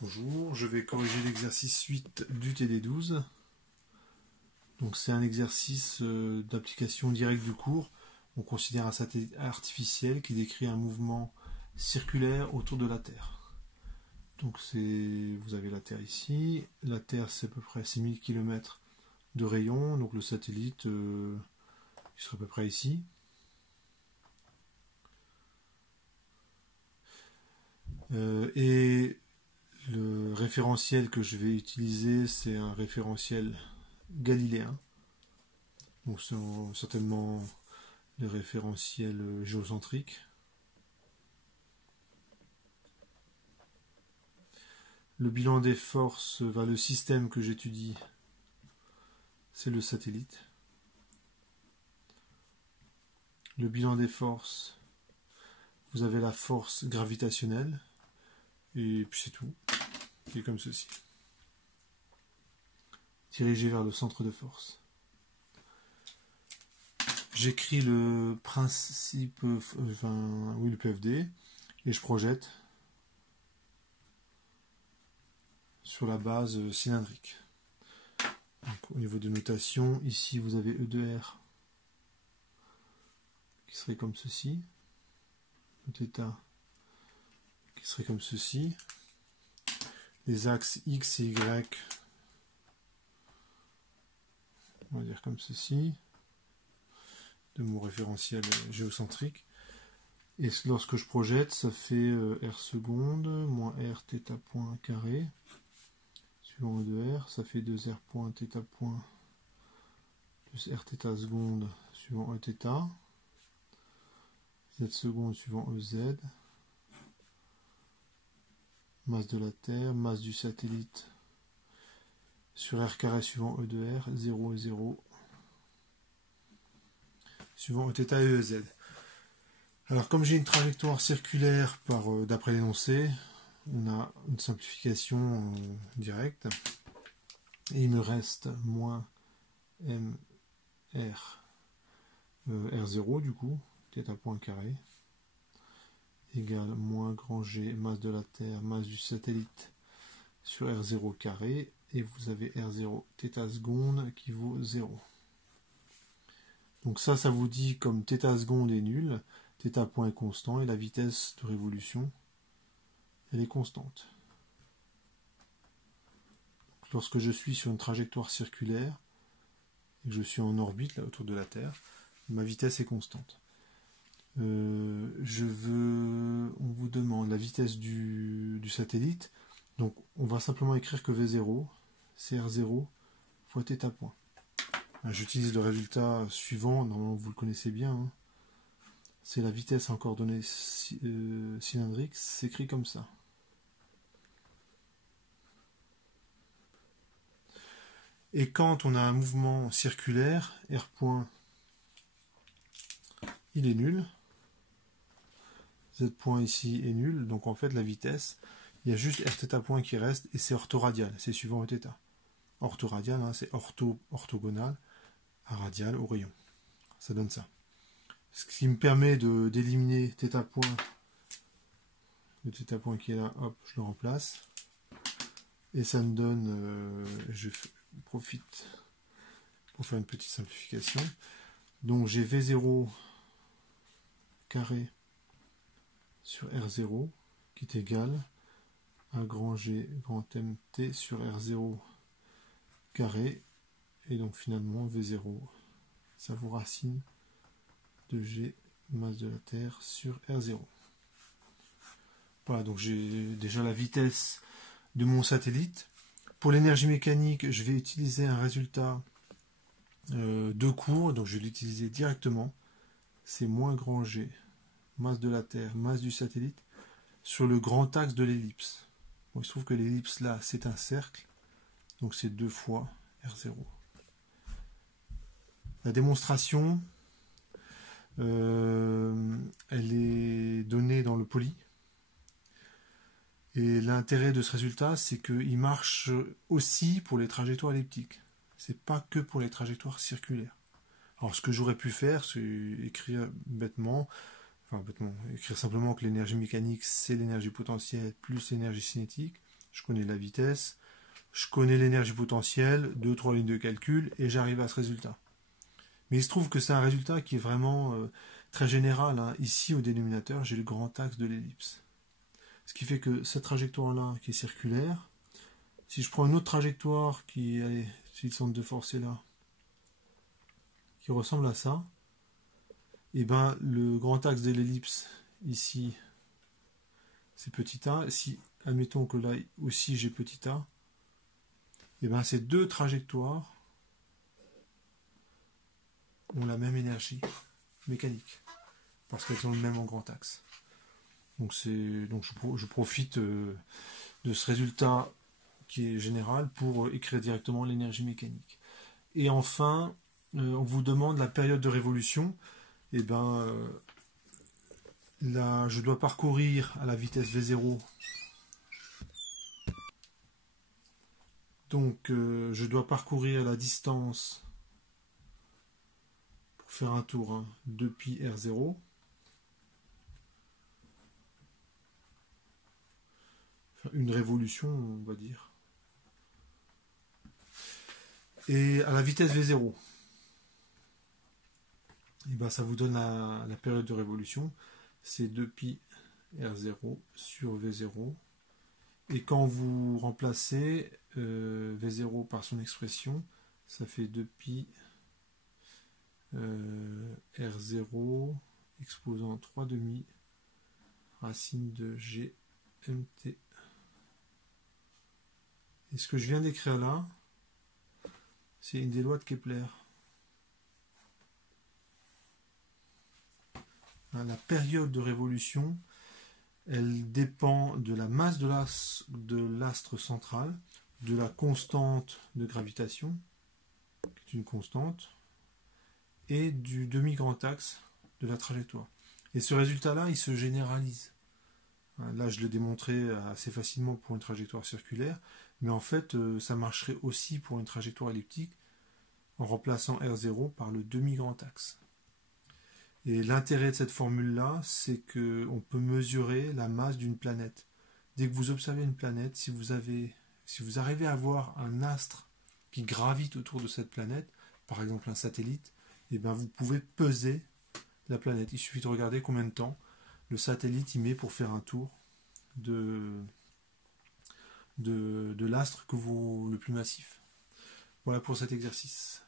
Bonjour, je vais corriger l'exercice 8 du TD12. Donc c'est un exercice d'application directe du cours. On considère un satellite artificiel qui décrit un mouvement circulaire autour de la Terre. Donc vous avez la Terre ici. La Terre c'est à peu près 6000 km de rayon. Donc le satellite il serait à peu près ici. Et le référentiel que je vais utiliser, c'est un référentiel galiléen. Donc c'est certainement les référentiels géocentriques. Le bilan des forces, le système que j'étudie, c'est le satellite. Le bilan des forces, vous avez la force gravitationnelle, et puis c'est tout. C'est comme ceci. Dirigé vers le centre de force. J'écris le principe, le PFD, et je projette sur la base cylindrique. Donc, au niveau de notation, ici vous avez E de R qui serait comme ceci, θ qui serait comme ceci, les axes X et Y, on va dire comme ceci, de mon référentiel géocentrique. Et lorsque je projette, ça fait R seconde moins R θ point carré, suivant E de R, ça fait 2R point θ point plus R θ seconde suivant Eθ, Z seconde suivant EZ, masse de la Terre, masse du satellite sur R carré suivant E de R, 0 et 0, suivant Eθ et EZ. Alors comme j'ai une trajectoire circulaire d'après l'énoncé, on a une simplification directe, et il me reste moins MR R0 du coup, θ point carré, égale moins grand G, masse de la Terre, masse du satellite sur R0 carré, et vous avez R0 θ seconde qui vaut 0. Donc ça vous dit comme θ seconde est nul, θ point est constant, et la vitesse de révolution, elle est constante. Donc, lorsque je suis sur une trajectoire circulaire, et que je suis en orbite là autour de la Terre, ma vitesse est constante. On vous demande la vitesse du satellite, donc on va simplement écrire que V0, c'est R0 fois θ point. J'utilise le résultat suivant, normalement vous le connaissez bien, hein. C'est la vitesse en coordonnées cylindriques, c'est écrit comme ça. Et quand on a un mouvement circulaire, R point, il est nul. Z point ici est nul, donc en fait la vitesse, il y a juste Rθ point qui reste, et c'est orthoradial, c'est suivant Eθ. Orthoradial, hein, c'est orthogonal à radial au rayon. Ça donne ça. Ce qui me permet d'éliminer θ point, le θ point qui est là, hop, je le remplace. Et ça me donne, je profite pour faire une petite simplification. Donc j'ai V0 carré sur R0 qui est égal à grand G grand MT sur R0 carré, et donc finalement V0 ça vaut racine de G masse de la Terre sur R0. Voilà, donc j'ai déjà la vitesse de mon satellite. Pour l'énergie mécanique, je vais utiliser un résultat de cours, donc je vais l'utiliser directement. C'est moins grand G masse de la Terre, masse du satellite, sur le grand axe de l'ellipse. Bon, il se trouve que l'ellipse là, c'est un cercle, donc c'est 2 fois R0. La démonstration, elle est donnée dans le poly. Et l'intérêt de ce résultat, c'est qu'il marche aussi pour les trajectoires elliptiques. C'est pas que pour les trajectoires circulaires. Alors ce que j'aurais pu faire, c'est écrire écrire simplement que l'énergie mécanique, c'est l'énergie potentielle plus l'énergie cinétique. je connais la vitesse, je connais l'énergie potentielle, 2-3 lignes de calcul, et j'arrive à ce résultat. Mais il se trouve que c'est un résultat qui est vraiment très général, hein. Ici, au dénominateur, j'ai le grand axe de l'ellipse. Ce qui fait que cette trajectoire-là, qui est circulaire, si je prends une autre trajectoire qui, allez, si le centre de force est là, qui ressemble à ça, et ben le grand axe de l'ellipse, ici, c'est petit a. Si, admettons que là aussi j'ai petit a, et ben ces deux trajectoires ont la même énergie mécanique, parce qu'elles ont le même en grand axe. Donc je profite de ce résultat qui est général pour écrire directement l'énergie mécanique. Et enfin, on vous demande la période de révolution. Et ben là, je dois parcourir à la vitesse V0. Donc je dois parcourir la distance pour faire un tour, hein, 2π R0. Une révolution, on va dire. Et à la vitesse V0, et ben ça vous donne la période de révolution. C'est 2π R0 sur V0. Et quand vous remplacez V0 par son expression, ça fait 2π R0 exposant 3 demi racine de GMT. Et ce que je viens d'écrire là, c'est une des lois de Kepler. La période de révolution, elle dépend de la masse de l'astre central, de la constante de gravitation, qui est une constante, et du demi-grand axe de la trajectoire. Et ce résultat-là, il se généralise. Là, je l'ai démontré assez facilement pour une trajectoire circulaire, mais en fait, ça marcherait aussi pour une trajectoire elliptique en remplaçant R0 par le demi-grand axe. Et l'intérêt de cette formule-là, c'est qu'on peut mesurer la masse d'une planète. Dès que vous observez une planète, si vous arrivez à voir un astre qui gravite autour de cette planète, par exemple un satellite, et ben vous pouvez peser la planète. Il suffit de regarder combien de temps le satellite y met pour faire un tour de l'astre le plus massif. Voilà pour cet exercice.